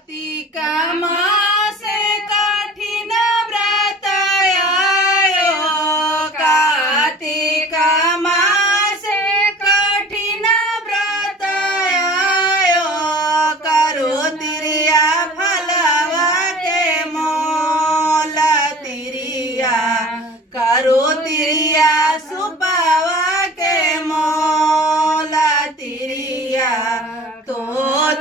कार्तिक मासे कठिन व्रत आयो, कार्तिक मासे कठिन व्रत आयो, करो तिरिया फलवा के मोल तिरिया, करो तिरिया सुपवा के मोल तिरिया, तो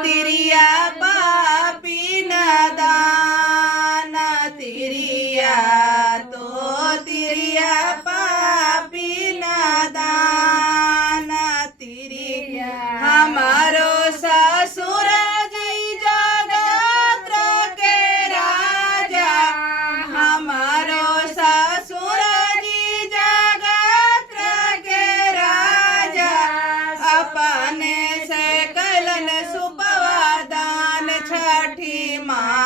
तिरिया पापी न दान तिरिया, तो तिरिया पापी न दान तिरिया। हमारो ससुर जी जगत के राजा, हमारो ससुर जी जगत के राजा, अपने से कलन सुपवा दान छठी माँ